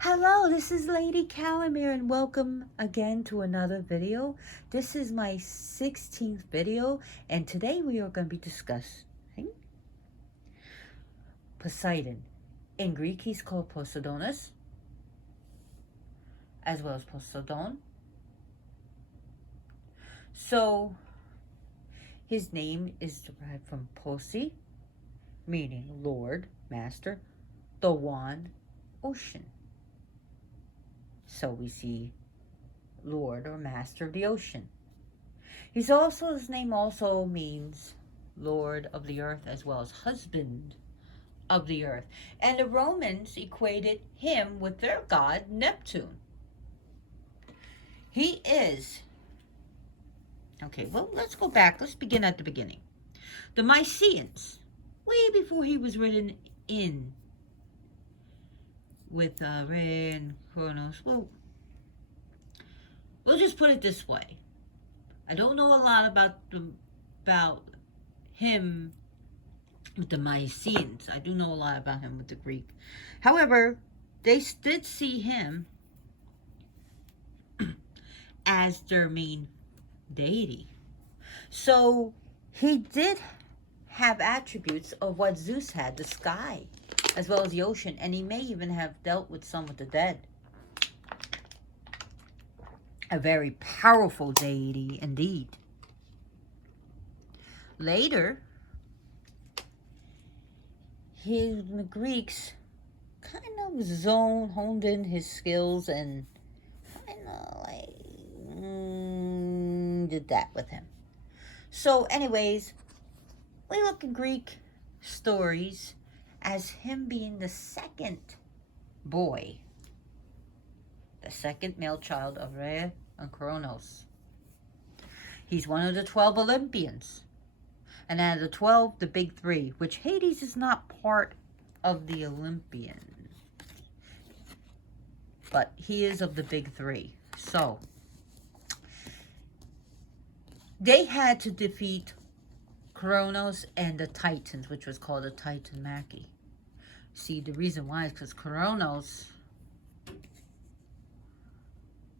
Hello, this is Lady Calamere and welcome again to another video. This is my 16th video and today we are going to be discussing Poseidon. In Greek he's called Poseidonis, as well as Poseidon. So his name is derived from Posi, meaning Lord, Master, the one, ocean. So we see Lord or Master of the ocean. His name also means Lord of the earth as well as husband of the earth. And the Romans equated him with their god Neptune. He is, okay, well, let's go back. Let's begin at the beginning. The Mycenaeans, way before he was written in with Rhea and Kronos. Well, we'll just put it this way. I don't know a lot about him with the Mycenaeans. I do know a lot about him with the Greek. However, they did see him as their main deity. So he did have attributes of what Zeus had, the sky, as well as the ocean, and he may even have dealt with some of the dead. A very powerful deity indeed. Later, the Greeks kind of honed in his skills and kind of like did that with him. So anyways, we look at Greek stories as him being the second boy, the second male child of Rhea and Kronos. He's one of the 12 Olympians. And out of the 12, the big three, which Hades is not part of the Olympians. But he is of the big three. So, they had to defeat Kronos and the Titans, which was called the Titanmachy. See, the reason why is because Kronos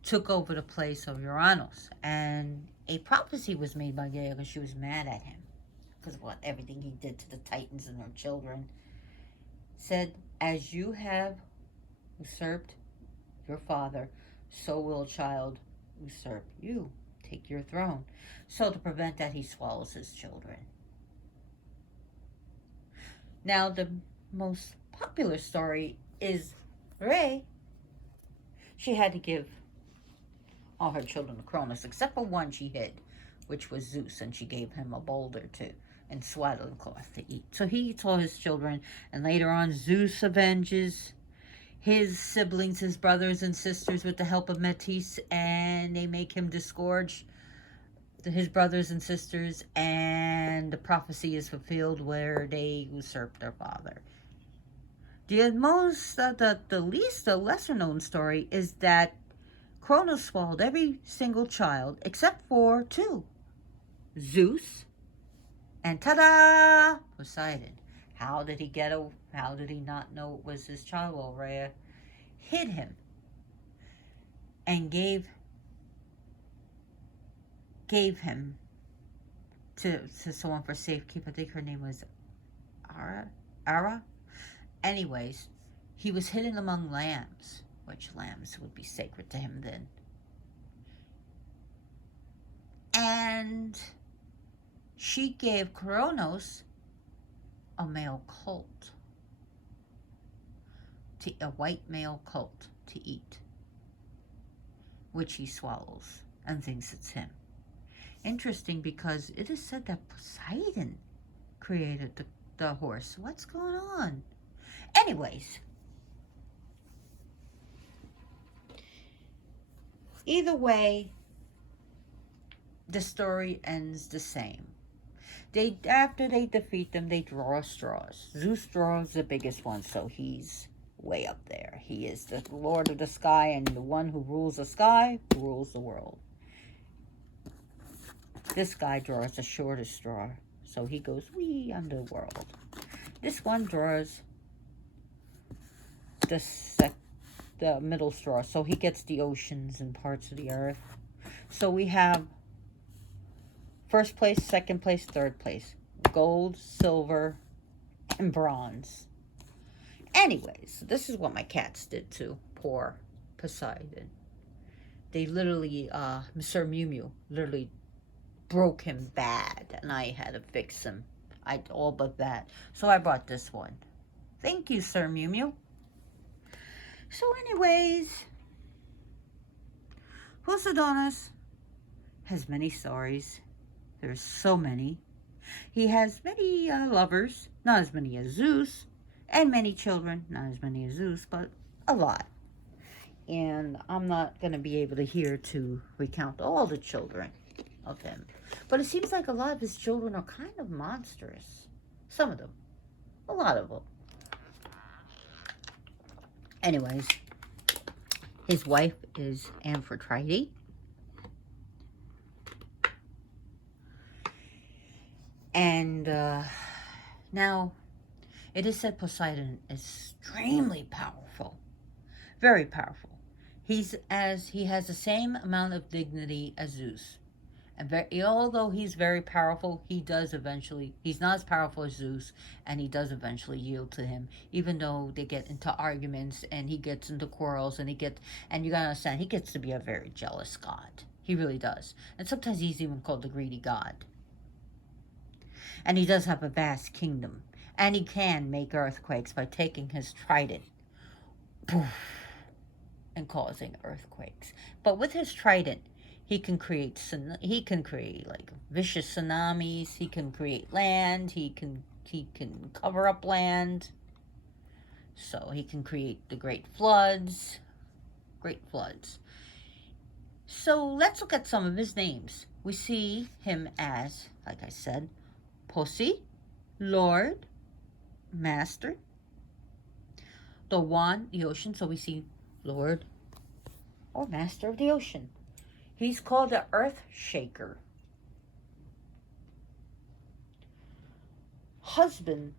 took over the place of Uranus. And a prophecy was made by Gaia because she was mad at him. Because of everything he did to the Titans and their children. Said, as you have usurped your father, so will a child usurp you, take your throne. So to prevent that, he swallows his children. Now, the most popular story is Rhea. She had to give all her children to Cronus, except for one she hid, which was Zeus, and she gave him a boulder too, and swaddling cloth to eat. So he eats all his children, and later on Zeus avenges his siblings, his brothers and sisters, with the help of Metis, and they make him disgorge his brothers and sisters, and the prophecy is fulfilled where they usurp their father. The lesser known story is that Kronos swallowed every single child except for two, Zeus and ta-da, Poseidon. How did he not know it was his child? Well, Rhea hid him and gave him to someone for safekeeping. I think her name was Ara. Anyways, he was hidden among lambs, which lambs would be sacred to him then. And she gave Kronos a male colt, a white male colt to eat, which he swallows and thinks it's him. Interesting, because it is said that Poseidon created the horse. What's going on? Anyways, either way, the story ends the same. After they defeat them, they draw straws. Zeus draws the biggest one, so he's way up there. He is the Lord of the sky, and the one who rules the sky rules the world. This guy draws the shortest straw, so he goes wee underworld. This one draws the the middle straw, so he gets the oceans and parts of the earth. So we have first place, second place, third place. Gold, silver, and bronze. Anyways, this is what my cats did to poor Poseidon. They literally, Sir Mew Mew literally broke him bad, and I had to fix him. All but that. So I brought this one. Thank you, Sir Mew Mew. So anyways, Poseidon has many stories. There's so many. He has many lovers, not as many as Zeus, and many children, not as many as Zeus, but a lot. And I'm not going to be able to recount all the children of him. But it seems like a lot of his children are kind of monstrous. Some of them. A lot of them. Anyways, his wife is Amphitrite. And now, it is said Poseidon is extremely powerful. Very powerful. He has the same amount of dignity as Zeus. And although he's very powerful, he's not as powerful as Zeus, and he does eventually yield to him, even though they get into arguments, and he gets into quarrels, and you gotta understand, he gets to be a very jealous god. He really does. And sometimes he's even called the greedy god. And he does have a vast kingdom. And he can make earthquakes by taking his trident, poof, and causing earthquakes. But with his trident, he can create like vicious tsunamis. He can create land. He can cover up land. So he can create the great floods. Great floods. So let's look at some of his names. We see him as, like I said, Posse, Lord, Master. The one, the ocean. So we see Lord or Master of the ocean. He's called the Earth Shaker. Husband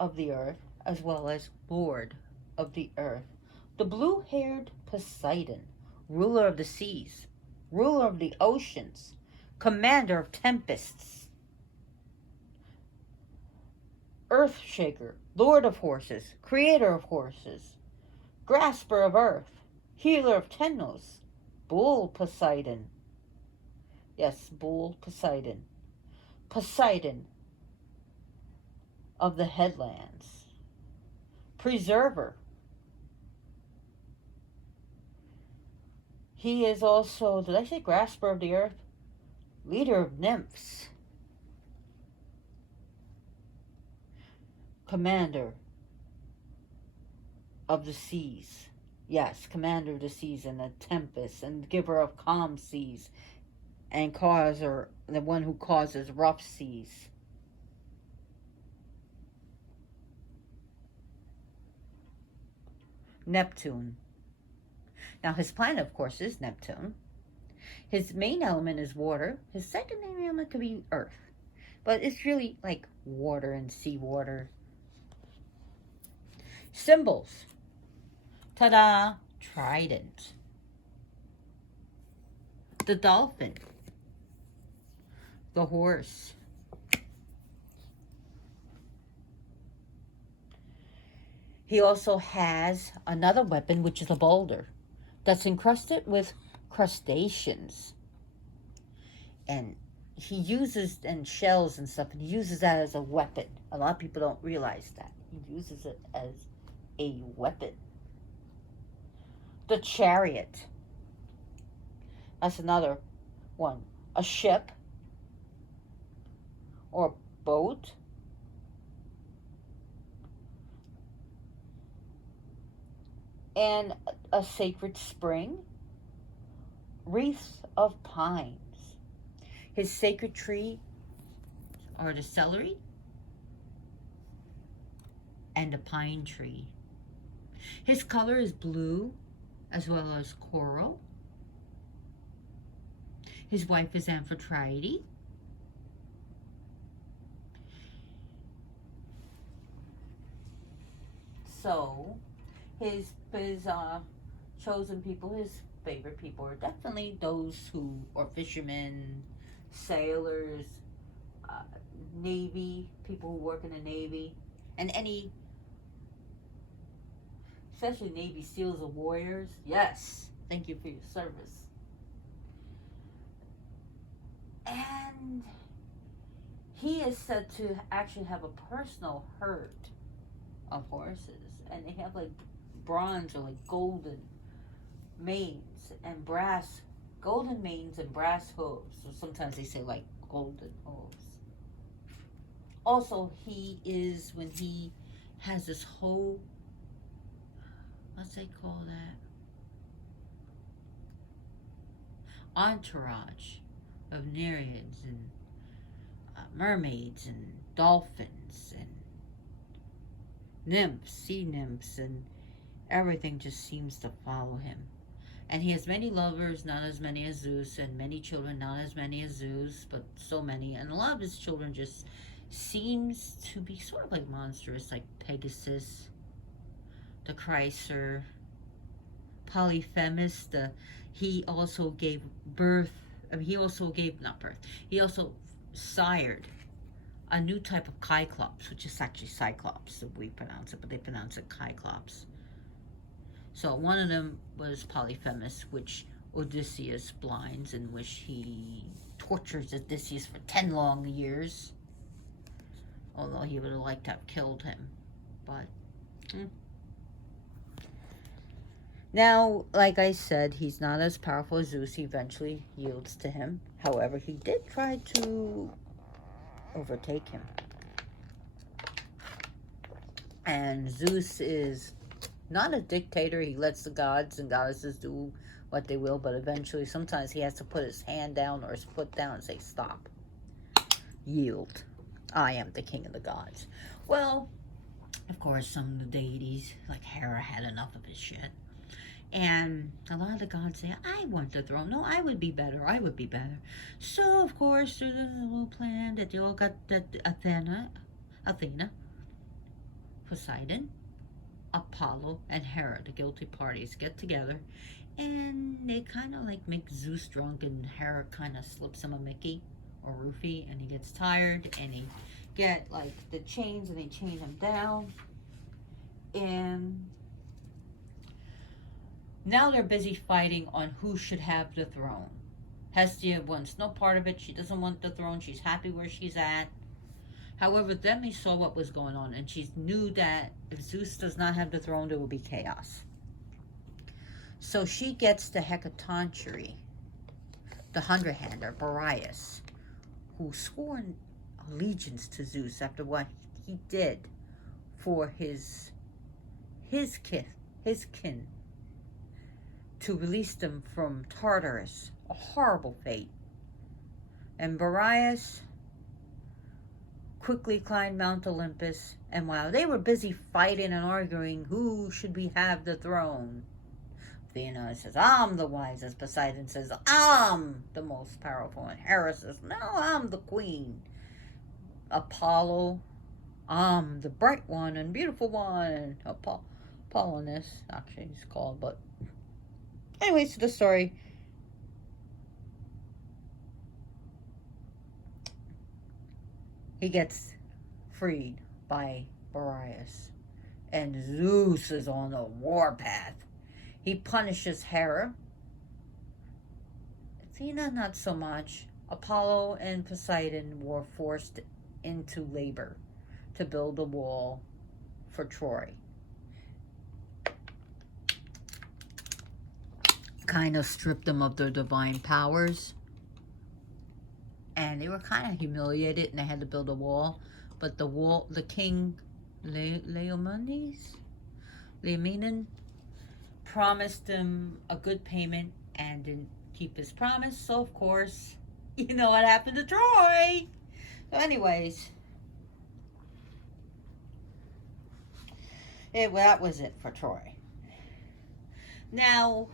of the earth, as well as Lord of the earth. The blue-haired Poseidon, ruler of the seas, ruler of the oceans, commander of tempests. Earth Shaker, Lord of horses, creator of horses, grasper of earth, healer of Tenos, Bull Poseidon. Yes, Bull Poseidon. Poseidon of the headlands. Preserver. He is also, did I say grasper of the earth? Leader of nymphs. Commander of the seas. Yes, commander of the seas and the tempest, and giver of calm seas, and the one who causes rough seas. Neptune. Now his planet, of course, is Neptune. His main element is water. His second main element could be earth. But it's really like water and seawater. Symbols. Ta-da! Trident. The dolphin. The horse. He also has another weapon, which is a boulder that's encrusted with crustaceans. And he uses, and shells and stuff, and he uses that as a weapon. A lot of people don't realize that. He uses it as a weapon. The chariot. That's another one. A ship or boat. And a sacred spring. Wreaths of pines. His sacred tree are the celery and a pine tree. His color is blue, as well as coral. His wife is Amphitrite. So, his chosen people, his favorite people, are definitely those who are fishermen, sailors, uh, Navy, people who work in the Navy, and any, especially Navy SEALs or warriors. Yes, thank you for your service. And he is said to actually have a personal herd of horses, and they have like bronze or like golden manes and brass hooves. So sometimes they say like golden hooves. Also, he is, when he has this whole, what's they call that, entourage of nereids and mermaids and dolphins and nymphs, sea nymphs, and everything just seems to follow him. And he has many lovers, not as many as Zeus, and many children, not as many as Zeus, but so many. And a lot of his children just seems to be sort of like monstrous, like Pegasus, the Chryser, Polyphemus. He also gave birth. I mean, he also gave, not birth. He also sired a new type of Cyclops, which is actually Cyclops, if we pronounce it, but they pronounce it Cyclops. So one of them was Polyphemus, which Odysseus blinds, in which he tortures Odysseus for 10 long years. Although he would have liked to have killed him. But, Now, like I said, he's not as powerful as Zeus. He eventually yields to him. However, he did try to overtake him. And Zeus is not a dictator. He lets the gods and goddesses do what they will, but eventually, sometimes he has to put his hand down or his foot down and say, stop. Yield. I am the king of the gods. Well, of course, some of the deities, like Hera, had enough of his shit. And a lot of the gods say, I want the throne. No, I would be better. I would be better. So, of course, there's a little plan that they all got that Athena, Poseidon, Apollo, and Hera, the guilty parties, get together. And they kind of like make Zeus drunk, and Hera kind of slips him a Mickey or roofie, and he gets tired, and he get like the chains, and they chain him down. And now they're busy fighting on who should have the throne. Hestia wants no part of it. She doesn't want the throne. She's happy where she's at. However, Demi saw what was going on, and she knew that if Zeus does not have the throne, there will be chaos. So she gets the Hecatoncheire, the Hungerhander, Boreas, who swore allegiance to Zeus after what he did for his kin, to release them from Tartarus, a horrible fate. And Boreas quickly climbed Mount Olympus, and while they were busy fighting and arguing who should we have the throne, Athena says, I'm the wisest. Poseidon says, I'm the most powerful. And Hera says, no, I'm the queen. Apollo, I'm the bright one and beautiful one. Apollonius, actually he's called, but anyways, to the story. He gets freed by Boreas, and Zeus is on the warpath. He punishes Hera. Athena, not so much. Apollo and Poseidon were forced into labor to build a wall for Troy. Kind of stripped them of their divine powers. And they were kind of humiliated, and they had to build a wall. But the king, Laomedon, promised them a good payment and didn't keep his promise. So, of course, you know what happened to Troy. So, anyways, that was it for Troy. Now,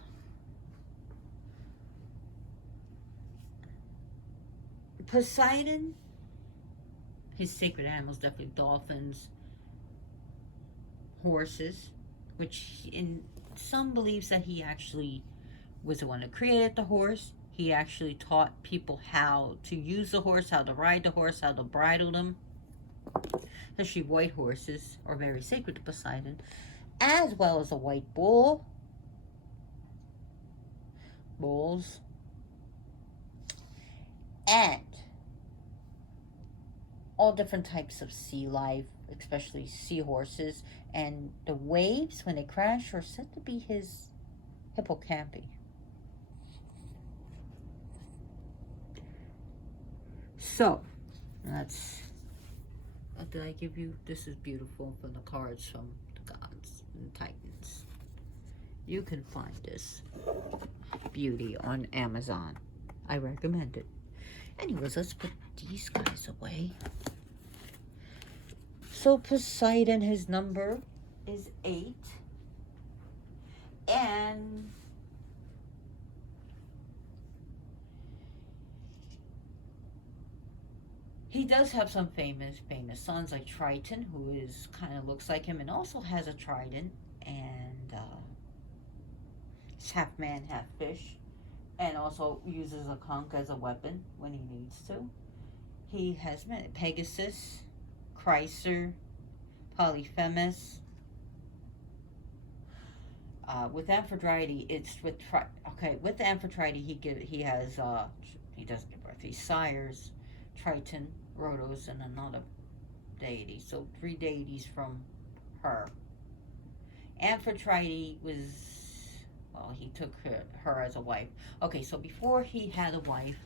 Poseidon, his sacred animals, definitely dolphins, horses, which in some believes that he actually was the one that created the horse. He actually taught people how to use the horse, how to ride the horse, how to bridle them. Especially white horses are very sacred to Poseidon, as well as a white bull, bulls, and all different types of sea life, especially seahorses. And the waves, when they crash, are said to be his hippocampi. So, that's what did I give you? This is beautiful from the cards from the gods and titans. You can find this beauty on Amazon. I recommend it. Anyways, let's put these guys away. So Poseidon, his number is 8. And he does have some famous sons like Triton, who is kind of looks like him and also has a trident, and he's half man, half fish, and also uses a conch as a weapon when he needs to. He has Pegasus, Chryser, Polyphemus. With Aphrodite, it's with with Aphrodite he has he doesn't give birth. He sires Triton, Rhodos, and another deity. So 3 deities from her. Aphrodite was, well, he took her as a wife. Okay, so before he had a wife,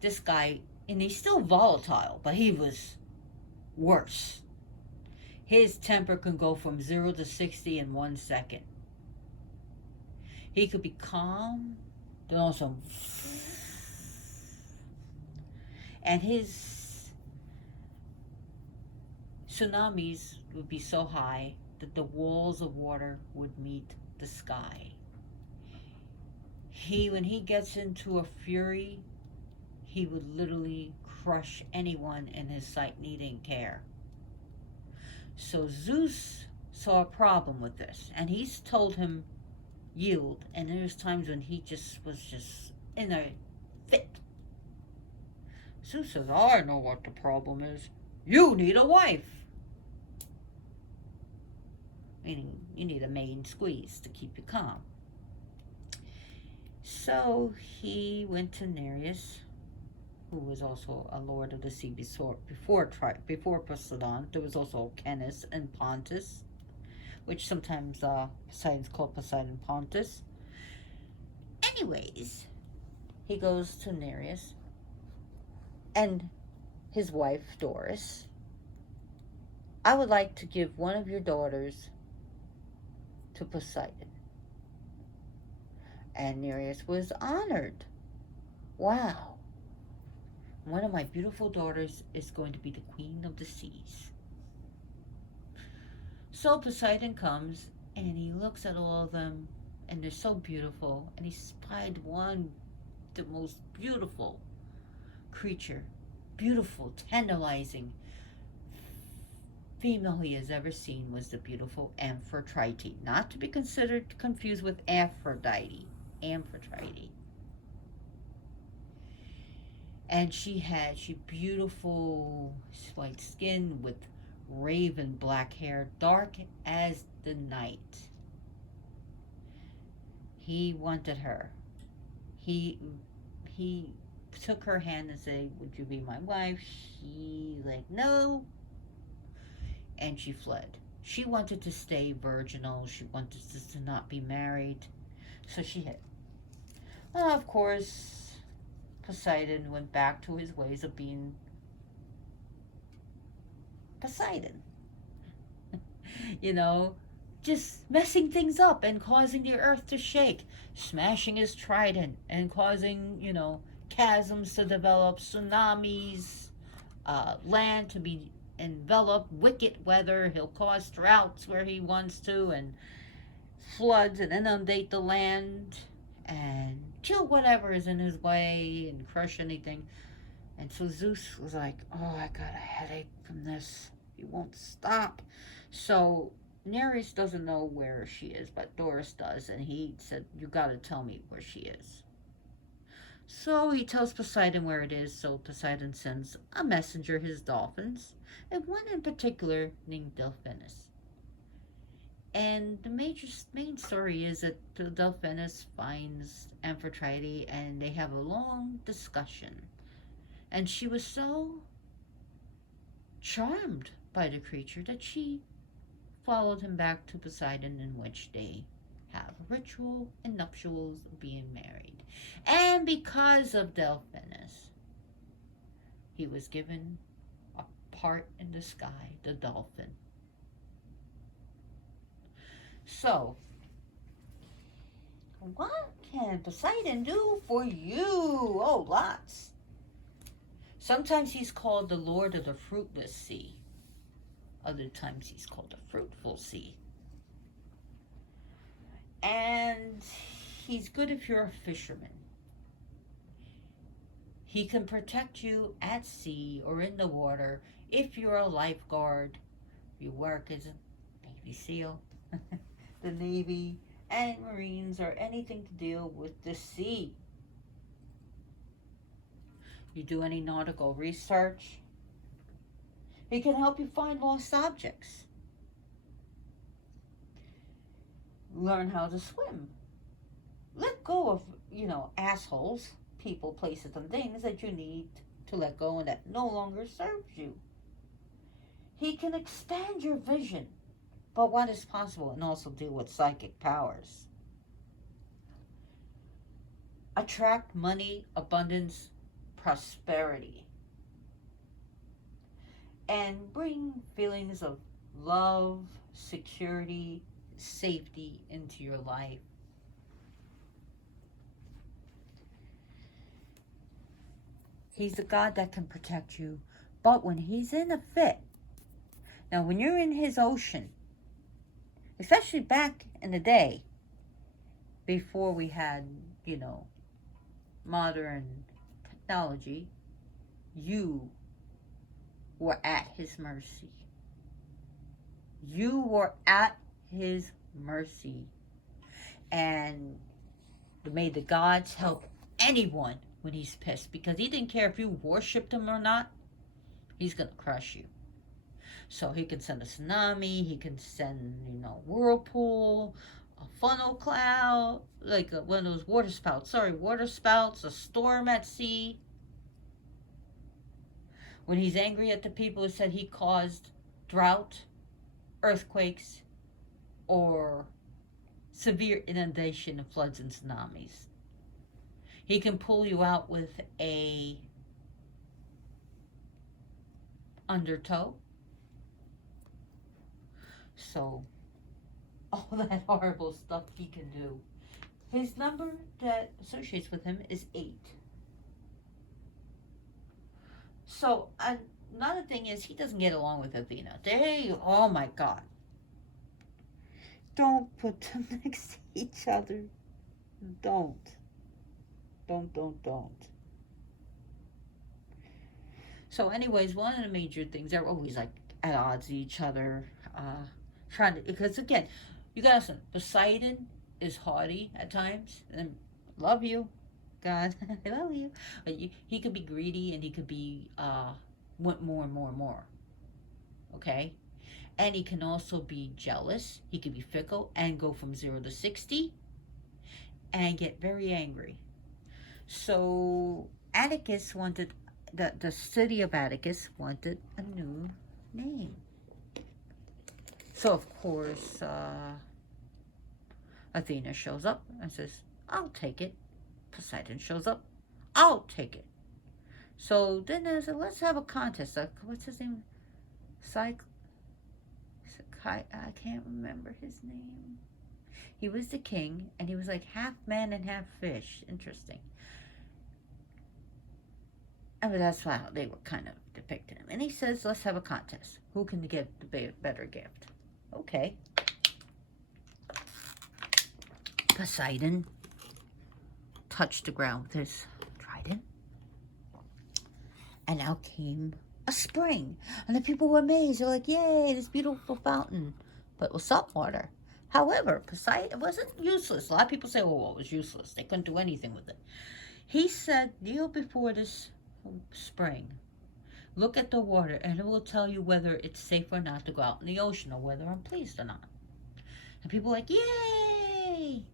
this guy, and he's still volatile, but he was worse. His temper can go from 0 to 60 in 1 second. He could be calm, then also, and his tsunamis would be so high that the walls of water would meet the sky. When he gets into a fury, he would literally crush anyone in his sight needing care. So Zeus saw a problem with this, and he's told him yield, and there's times when he was just in a fit. Zeus says, I know what the problem is. You need a wife. Meaning, you need a main squeeze to keep you calm. So he went to Nereus, who was also a lord of the sea before Poseidon. There was also Canis and Pontus, which sometimes Poseidon's called Poseidon Pontus. Anyways, he goes to Nereus and his wife, Doris. I would like to give one of your daughters to Poseidon. And Nereus was honored. Wow. One of my beautiful daughters is going to be the queen of the seas. So Poseidon comes and he looks at all of them, and they're so beautiful, and he spied one, the most beautiful creature, beautiful, tantalizing female he has ever seen was the beautiful Amphitrite, not to be confused with Aphrodite. Amphitrite. And she beautiful white skin with raven black hair, dark as the night. He wanted her. He took her hand and said, would you be my wife? She like, no. And she fled. She wanted to stay virginal. She wanted to not be married. So she hid. Well, of course, Poseidon went back to his ways of being Poseidon. Just messing things up and causing the earth to shake, smashing his trident and causing, chasms to develop, tsunamis, land to be enveloped, wicked weather. He'll cause droughts where he wants to, and floods, and inundate the land, and kill whatever is in his way, and crush anything. And so Zeus was like, oh, I got a headache from this. He won't stop. So Nereus doesn't know where she is, but Doris does, and he said, "You gotta tell me where she is." So he tells Poseidon where it is, so Poseidon sends a messenger, his dolphins, and one in particular named Delphinus. And the main story is that Delphinus finds Amphitrite and they have a long discussion. And she was so charmed by the creature that she followed him back to Poseidon, in which they have a ritual and nuptials of being married. And because of Delphinus, he was given a part in the sky, the dolphin. So, what can Poseidon do for you? Oh, lots. Sometimes he's called the Lord of the Fruitless Sea. Other times he's called the Fruitful Sea. And he's good if you're a fisherman. He can protect you at sea or in the water if you're a lifeguard, you work as a Navy SEAL, the Navy, and Marines, or anything to deal with the sea. You do any nautical research. He can help you find lost objects. Learn how to swim. Let go of, assholes, people, places, and things that you need to let go and that no longer serves you. He can expand your vision about what is possible and also deal with psychic powers. Attract money, abundance, prosperity. And bring feelings of love, security, safety into your life. He's the God that can protect you. But when he's in a fit, now when you're in his ocean, especially back in the day, before we had, modern technology, you were at his mercy. You were at his mercy. And may the gods help anyone when he's pissed, because he didn't care if you worshipped him or not. He's going to crush you. So he can send a tsunami, he can send, whirlpool, a funnel cloud, like one of those water spouts, a storm at sea. When he's angry at the people who said he caused drought, earthquakes, or severe inundation of floods and tsunamis. He can pull you out with a undertow. So, all that horrible stuff he can do. His number that associates with him is 8. So, another thing is, he doesn't get along with Athena. Oh my God. Don't put them next to each other. Don't. So anyways, one of the major things, they're always like at odds with each other. Because again, you gotta listen, Poseidon is haughty at times. And love you, God, I love you. But he could be greedy and he could be, want more and more and more. Okay? And he can also be jealous. He can be fickle and go from 0 to 60 and get very angry. So Atticus wanted, the city of Atticus wanted a new name. So of course, Athena shows up and says, I'll take it. Poseidon shows up, I'll take it. So then I said, let's have a contest. What's his name? I can't remember his name. He was the king, and he was like half man and half fish. Interesting. And that's how they were kind of depicting him. And he says, let's have a contest. Who can get the better gift? Okay. Poseidon touched the ground with his trident. And out came a spring. And the people were amazed. They're like, yay, this beautiful fountain. but it was salt water. However, Poseidon wasn't useless. A lot of people say, well, it was useless. They couldn't do anything with it. He said, kneel before this spring. Look at the water, and it will tell you whether it's safe or not to go out in the ocean, or whether I'm pleased or not. And people were like, yay!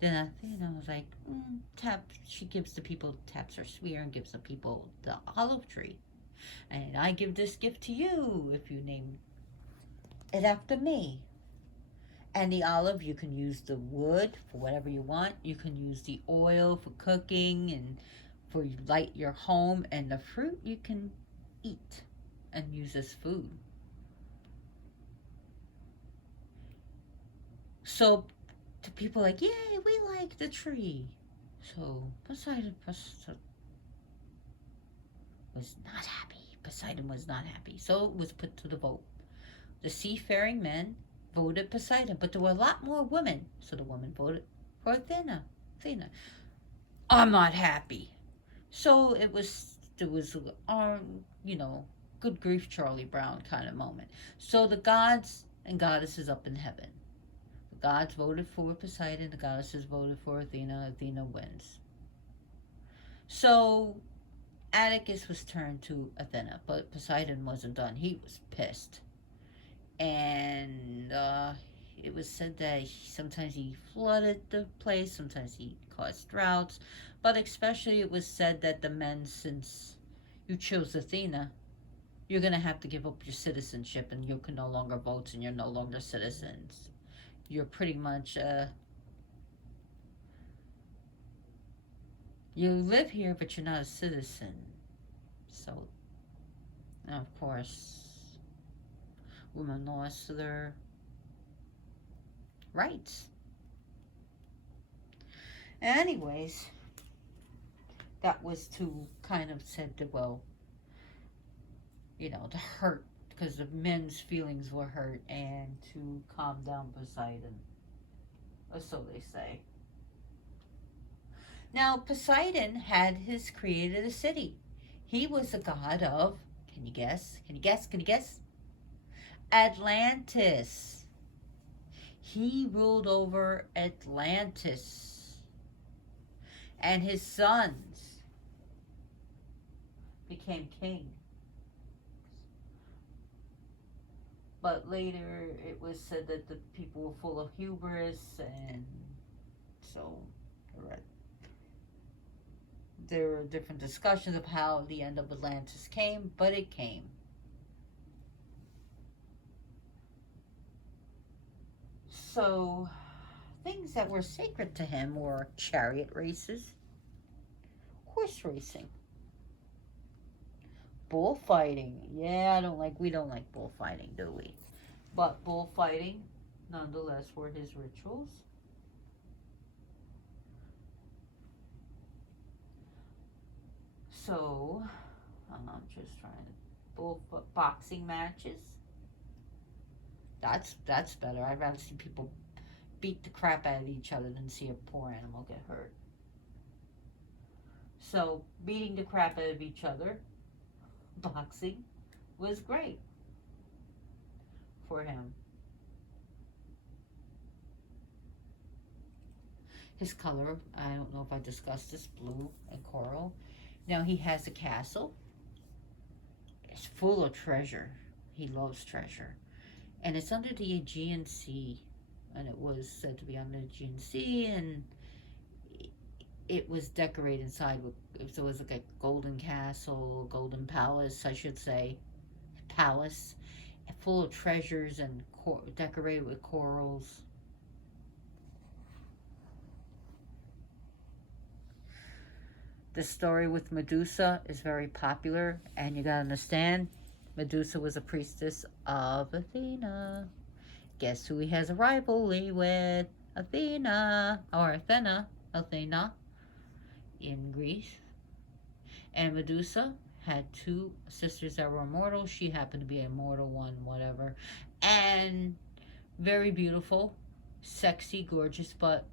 Then Athena was like, tap. She gives the people, taps her spear and gives the people the olive tree. And I give this gift to you if you name it after me. And the olive, you can use the wood for whatever you want. You can use the oil for cooking and for light your home. And the fruit you can eat and use as food. So the people like, yay, we like the tree. So Poseidon was not happy. Poseidon was not happy. So it was put to the vote. The seafaring men voted Poseidon, but there were a lot more women. So the women voted for Athena. I'm not happy. So it was good grief Charlie Brown kind of moment. So the gods and goddesses up in heaven. The gods voted for Poseidon, the goddesses voted for Athena. Athena wins. So Atticus was turned to Athena, but Poseidon wasn't done. He was pissed. And it was said that sometimes he flooded the place, sometimes he caused droughts, but especially it was said that the men, since you chose Athena, you're going to have to give up your citizenship, and you can no longer vote, and you're no longer citizens. You're pretty much, you live here, but you're not a citizen. So, of course, women lost their rights. Anyways, that was to kind of said to, well, to hurt, because the men's feelings were hurt, and to calm down Poseidon. Or so they say. Now, Poseidon had created a city. He was a god of, can you guess? Atlantis. He ruled over Atlantis. And his sons became king. But later it was said that the people were full of hubris, and so there were different discussions of how the end of Atlantis came, but it came. So things that were sacred to him were chariot races, horse racing, bullfighting. Yeah, we don't like bullfighting, do we? But bullfighting, nonetheless, were his rituals. So, I'm just trying to, boxing matches. That's better. I'd rather see people beat the crap out of each other than see a poor animal get hurt. So, beating the crap out of each other, boxing, was great for him. His color, I don't know if I discussed this, blue and coral. Now he has a castle. It's full of treasure. He loves treasure. And it's under the Aegean Sea. And it was said to be under the Aegean Sea, and it was decorated inside with, so it was like a golden castle, golden palace, I should say. Palace. Full of treasures and decorated with corals. The story with Medusa is very popular, and you gotta understand, Medusa was a priestess of Athena. Guess who he has a rivalry with? Athena, in Greece. And Medusa had two sisters that were immortal. She happened to be an immortal one, whatever. And very beautiful, sexy, gorgeous, but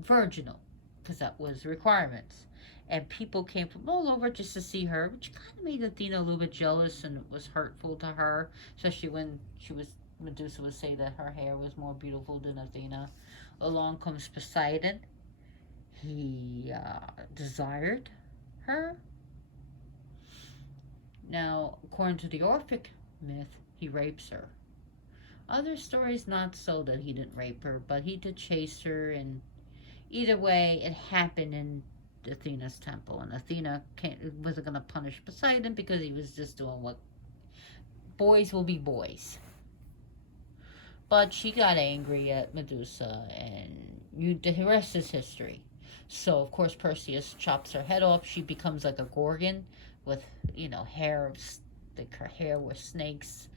virginal, because that was the requirements. And people came from all over just to see her, which kind of made Athena a little bit jealous, and it was hurtful to her, especially when she was Medusa would say that her hair was more beautiful than Athena. Along comes Poseidon. He desired her. Now, according to the Orphic myth, he rapes her. Other stories not so that he didn't rape her, but he did chase her, and either way, it happened in Athena's temple, and Athena wasn't going to punish Poseidon because he was just doing what boys will be boys. But she got angry at Medusa, and the rest is history. So, of course, Perseus chops her head off. She becomes like a Gorgon with, hair of, like her hair was snakes.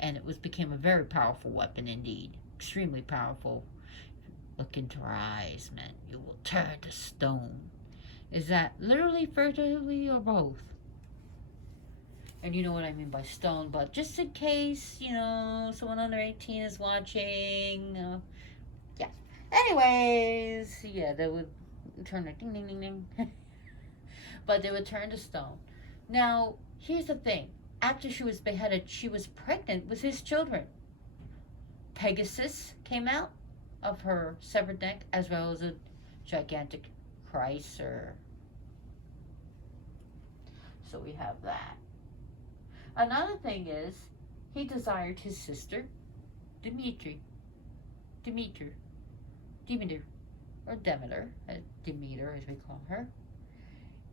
And it became a very powerful weapon indeed. Extremely powerful. Look into her eyes, man. You will turn to stone. Is that literally, figuratively, or both? And you know what I mean by stone, but just in case, someone under 18 is watching. Yeah. Anyways, yeah, they would turn to ding, ding, ding, ding. But they would turn to stone. Now, here's the thing. After she was beheaded, she was pregnant with his children. Pegasus came out of her severed neck, as well as a gigantic Chryser. So we have that. Another thing is, he desired his sister, Demeter, or Demeter, Demeter as we call her.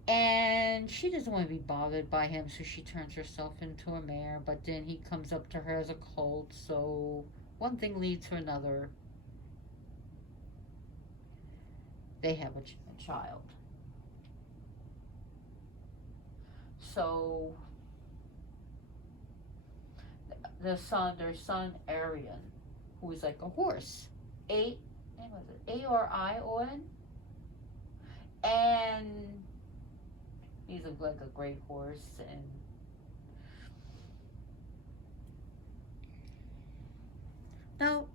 And she doesn't want to be bothered by him, so she turns herself into a mare, but then he comes up to her as a colt, so one thing leads to another. They have a child. So their son Arion, who is like a horse, Arion, and he's like a great horse. And now,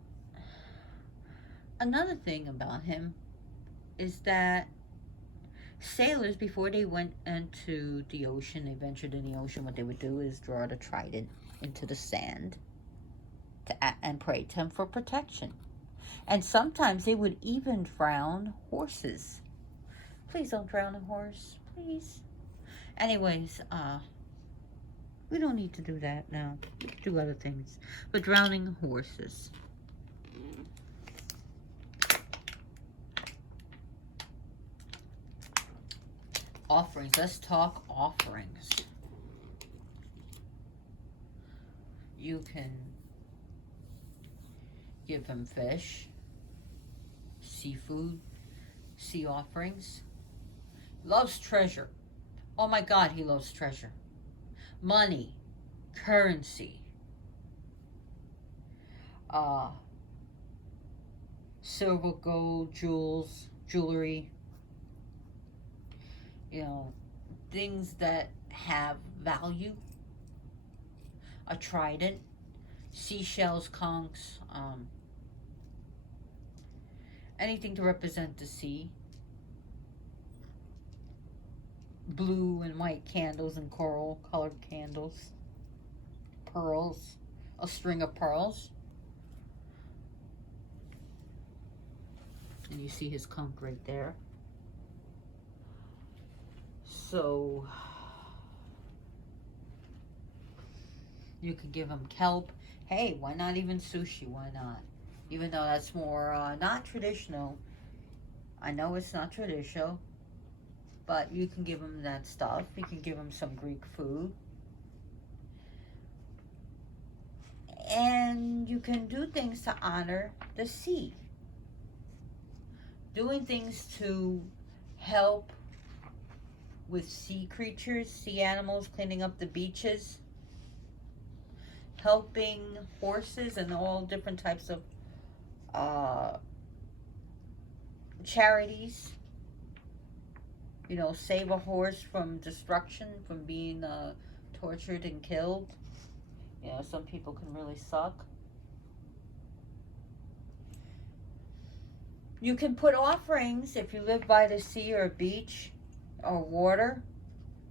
another thing about him is that sailors, before they went into the ocean, they ventured in the ocean, what they would do is draw the trident into the sand and pray to him for protection. And sometimes they would even drown horses. Please don't drown a horse, please. Anyways, we don't need to do that now. We can do other things. But drowning horses. Offerings. Let's talk offerings. You can give him fish, seafood, sea offerings. Loves treasure. Oh my God, he loves treasure. Money, currency, silver, gold, jewels, jewelry. Things that have value. A trident, seashells, conchs, anything to represent the sea. Blue and white candles and coral colored candles. Pearls, a string of pearls. And you see his conch right there. So you could give him kelp. Hey, why not even sushi? Why not? Even though that's more not traditional. I know it's not traditional, but you can give him that stuff. You can give him some Greek food. And you can do things to honor the sea. Doing things to help with sea creatures, sea animals, cleaning up the beaches, helping horses and all different types of charities. Save a horse from destruction, from being tortured and killed. Some people can really suck. You can put offerings if you live by the sea or beach or water,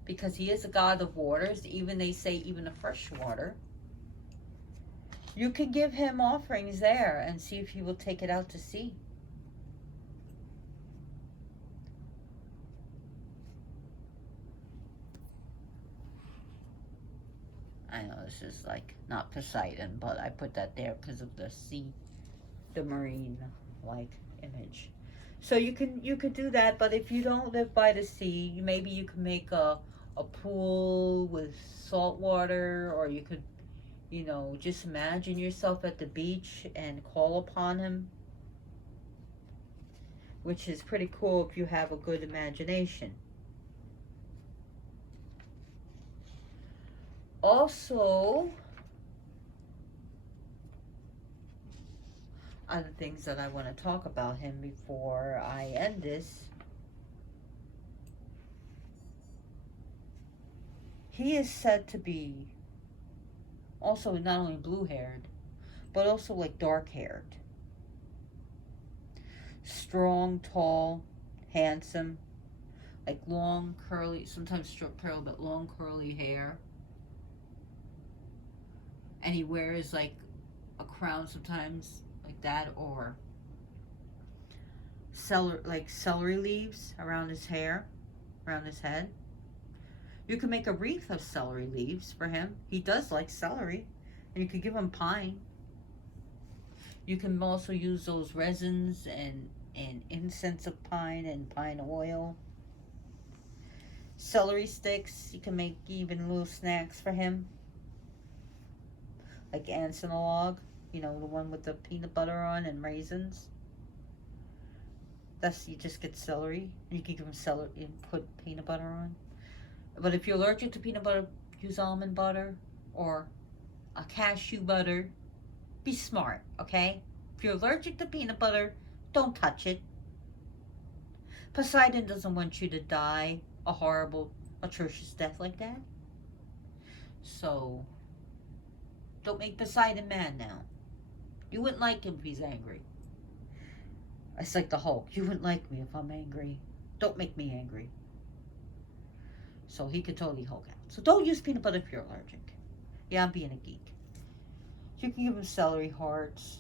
because he is a god of waters. Even they say even the fresh water. You could give him offerings there and see if he will take it out to sea. I know this is like not Poseidon, but I put that there because of the sea, the marine like image. So you could do that, but if you don't live by the sea, maybe you can make a pool with salt water, or you could, you know, just imagine yourself at the beach and call upon him, which is pretty cool if you have a good imagination. Also, other things that I want to talk about him before I end this. He is said to be also not only blue haired, but also like dark haired. Strong, tall, handsome, like long curly, sometimes short curl, but long curly hair. And he wears like a crown sometimes, like that, or celery leaves around his hair, around his head. You can make a wreath of celery leaves for him. He does like celery. And you could give him pine. You can also use those resins and incense of pine and pine oil. Celery sticks. You can make even little snacks for him. Like ants in a log. You know, the one with the peanut butter on and raisins. That's, you just get celery. And you can give him celery and put peanut butter on. But if you're allergic to peanut butter, use almond butter or a cashew butter. Be smart, okay? If you're allergic to peanut butter, don't touch it. Poseidon doesn't want you to die a horrible, atrocious death like that. So, don't make Poseidon mad now. You wouldn't like him if he's angry. It's like the Hulk. You wouldn't like me if I'm angry. Don't make me angry. So he could totally Hulk out. So don't use peanut butter if you're allergic. Yeah, I'm being a geek. You can give him celery hearts.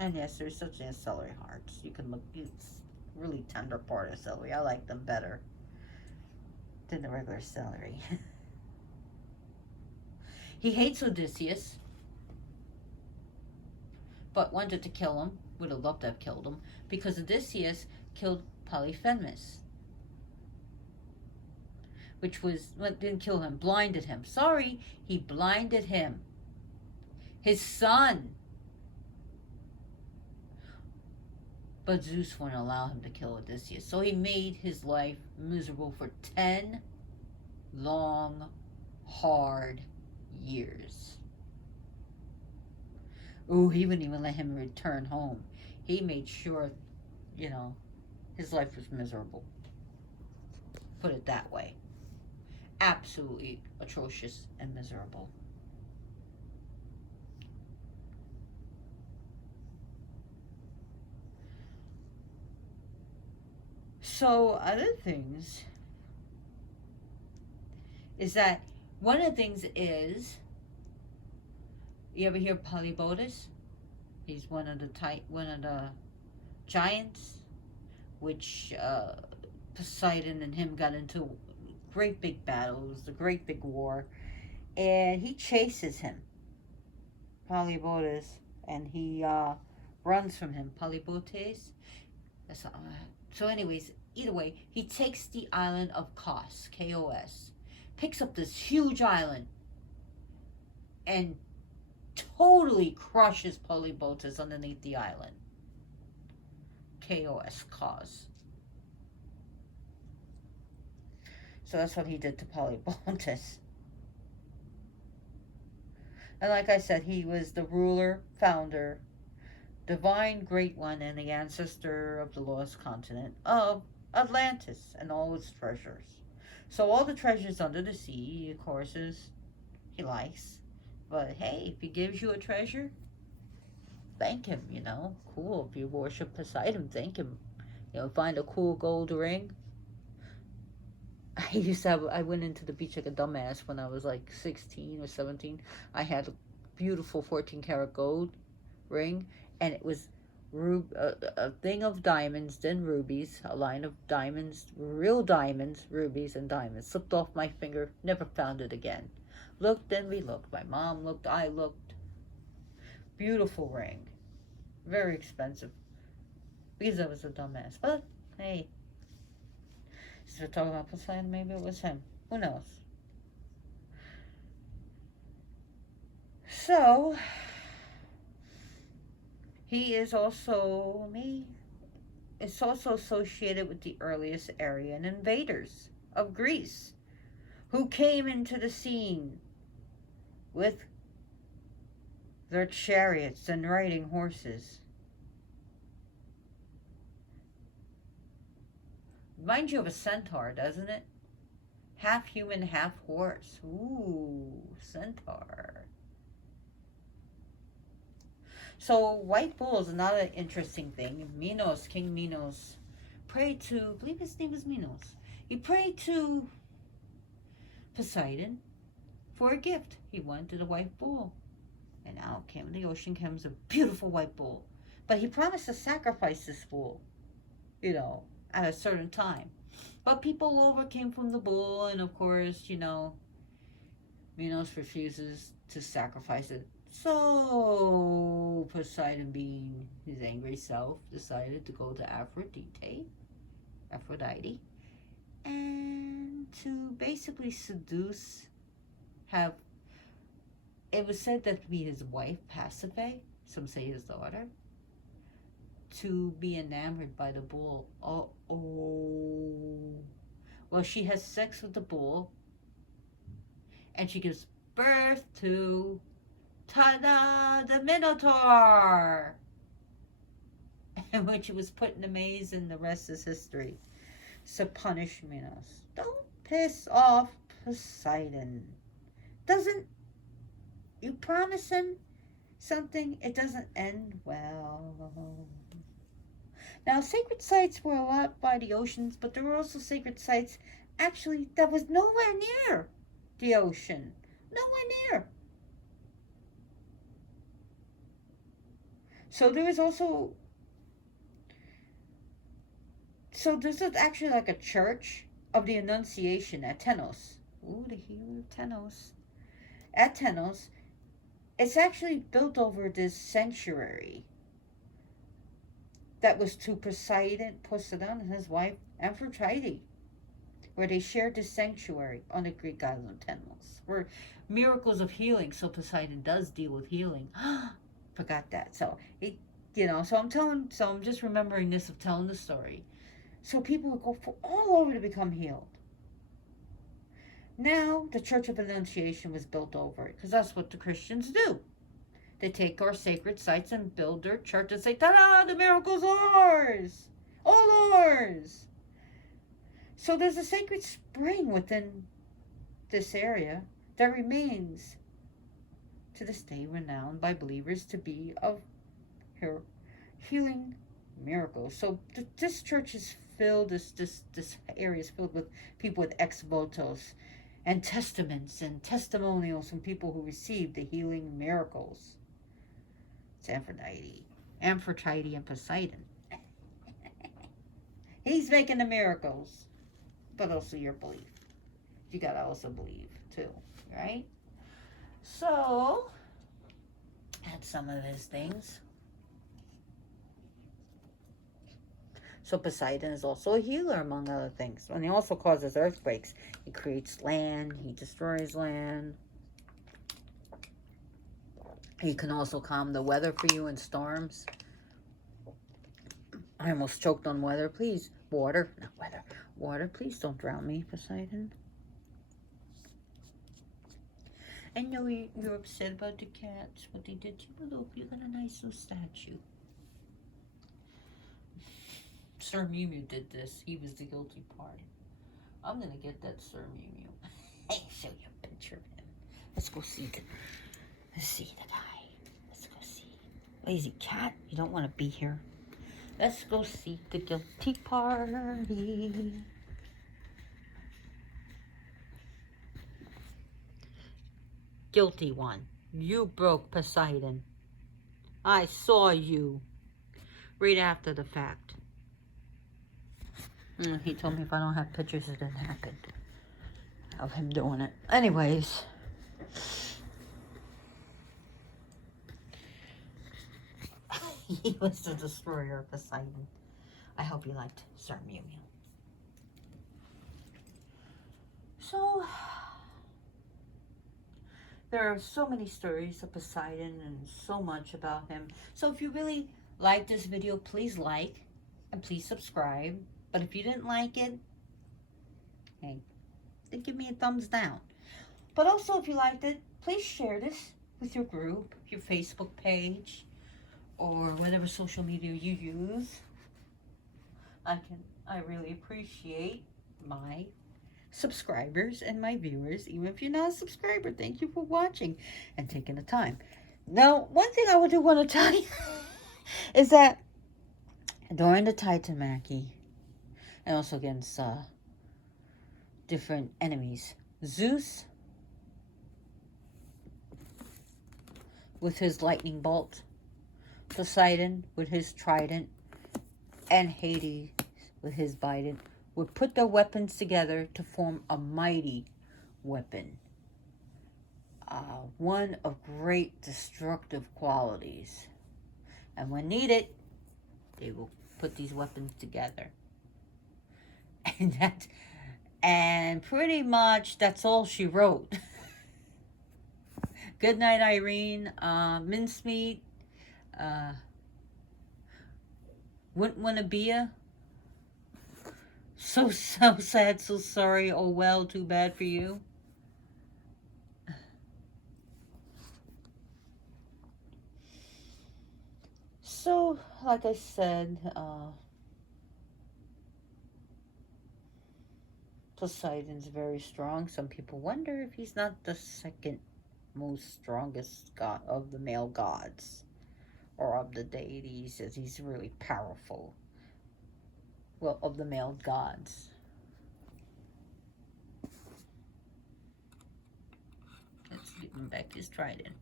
And yes, there's such as celery hearts. You can look, it's really tender part of celery. I like them better than the regular celery. He hates Odysseus, but wanted to kill him. Would have loved to have killed him, because Odysseus killed Polyphemus. Which was, didn't kill him, blinded him. Sorry, he blinded him. His son. But Zeus wouldn't allow him to kill Odysseus. So he made his life miserable for 10 long, hard years. Ooh, he wouldn't even let him return home. He made sure, you know, his life was miserable. Put it that way. Absolutely atrocious and miserable. So other things is that one of the things is, you ever hear Polybotus? He's one of the giants, which Poseidon and him got into great big battles, the great big war, and he chases him, Polybotus, and he runs from him, Polybotes. So anyways, either way, he takes the island of Kos, K-O-S, picks up this huge island, and totally crushes Polybotus underneath the island. K-O-S, Kos. So that's what he did to Polybotus. And like I said, he was the ruler, founder, divine great one, and the ancestor of the lost continent of Atlantis and all its treasures. So all the treasures under the sea, of course, he likes. But hey, if he gives you a treasure, thank him, you know. Cool. If you worship Poseidon, thank him. You know, find a cool gold ring. I went into the beach like a dumbass when I was like 16 or 17. I had a beautiful 14 karat gold ring, and it was a thing of diamonds, then rubies, a line of diamonds, real diamonds, rubies, and diamonds. Slipped off my finger, never found it again. Looked, then we looked. My mom looked, I looked. Beautiful ring. Very expensive. Because I was a dumbass. But, hey. Since we're talking about Poseidon, maybe it was him. Who knows? So, he is also it's also associated with the earliest Aryan invaders of Greece who came into the scene with their chariots and riding horses. Reminds you of a centaur, doesn't it? Half human, half horse. Ooh, centaur. So white bull is another interesting thing. Minos, King Minos, prayed to, I believe his name was Minos. He prayed to Poseidon for a gift. He wanted a white bull. And out came the ocean, comes a beautiful white bull. But he promised to sacrifice this bull, at a certain time. But people overcame from the bull, and of course, Minos refuses to sacrifice it. So Poseidon, being his angry self, decided to go to Aphrodite, and to basically seduce, it was said that to be his wife, Pasiphae, some say his daughter, to be enamored by the bull. Well, she has sex with the bull, and she gives birth to, ta-da, the Minotaur! And when she was put in a maze, and the rest is history. So punish Minos. Don't piss off Poseidon. You promise him something, it doesn't end well. Now, sacred sites were a lot by the oceans, but there were also sacred sites, actually, that was nowhere near the ocean. Nowhere near. So there's actually like a church of the Annunciation at Tenos. Ooh, the hero of Tenos. At Tenos, it's actually built over this sanctuary that was to Poseidon and his wife Aphrodite, where they shared this sanctuary on the Greek island of Tenos, where miracles of healing. So Poseidon does deal with healing. Forgot that. So I'm just remembering this of telling the story. So people would go for all over to become healed. Now the Church of Annunciation was built over it, because that's what the Christians do. They take our sacred sites and build their church and say, ta-da, the miracle's ours! All ours! So there's a sacred spring within this area that remains to this day renowned by believers to be of healing miracles. So this church is filled, this area is filled with people with ex-votos and testaments and testimonials from people who received the healing miracles. It's Aphrodite and Poseidon. He's making the miracles, but also your belief. You gotta also believe too, right? So that's some of his things. So Poseidon is also a healer, among other things. And he also causes earthquakes. He creates land. He destroys land. He can also calm the weather for you in storms. I almost choked on weather. Please, water, not weather. Water, please don't drown me, Poseidon. I know you're upset about the cats, what they did to you. Look, you got a nice little statue. Sir Mew Mew did this. He was the guilty party. I'm gonna get that Sir Mew Mew. Hey, show you a picture of him. Let's see the guy. Let's go see. Lazy cat, you don't want to be here. Let's go see the guilty party. guilty one. You broke Poseidon. I saw you right after the fact. He told me if I don't have pictures, it didn't happen. Of him doing it. Anyways. He was the destroyer of Poseidon. I hope you liked Sir Mew Mew. So, there are so many stories of Poseidon and so much about him. So if you really like this video, please like and please subscribe. But if you didn't like it, hey, then give me a thumbs down. But also if you liked it, please share this with your group, your Facebook page, or whatever social media you use. I really appreciate my subscribers and my viewers. Even if you're not a subscriber, thank you for watching and taking the time. Now, one thing I do want to tell you is that during the Titanmachy, and also against different enemies, Zeus with his lightning bolt, Poseidon with his trident, and Hades with his bident would put their weapons together to form a mighty weapon. One of great destructive qualities. And when needed, they will put these weapons together. And pretty much that's all she wrote. Good night, Irene. Mincemeat. Wouldn't want to be a. So sad, so sorry. Oh well, too bad for you. So, like I said, Poseidon's very strong. Some people wonder if he's not the second most strongest god of the male gods or of the deities, as he's really powerful. Well, of the male gods. Let's give him back his trident.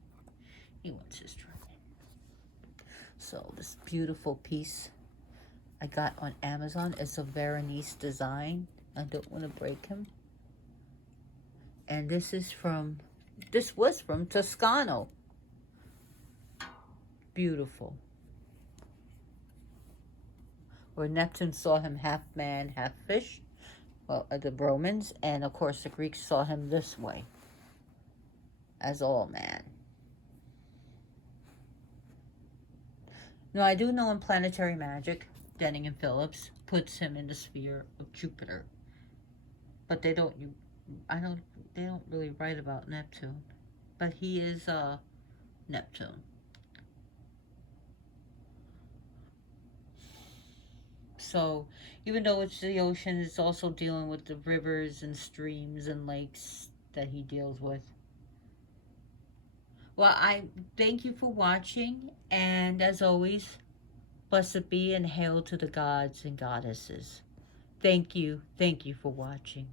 He wants his trident. So this beautiful piece I got on Amazon. It's a Veronese design. I don't want to break him. And this was from Toscano. Beautiful. Where Neptune saw him half man, half fish. Well, the Romans. And of course the Greeks saw him this way. As all man. Now, I do know in Planetary Magic, Denning and Phillips puts him in the sphere of Jupiter. But they don't really write about Neptune. But he is Neptune. So, even though it's the ocean, it's also dealing with the rivers and streams and lakes that he deals with. Well, I thank you for watching, and as always, blessed be and hail to the gods and goddesses. Thank you for watching.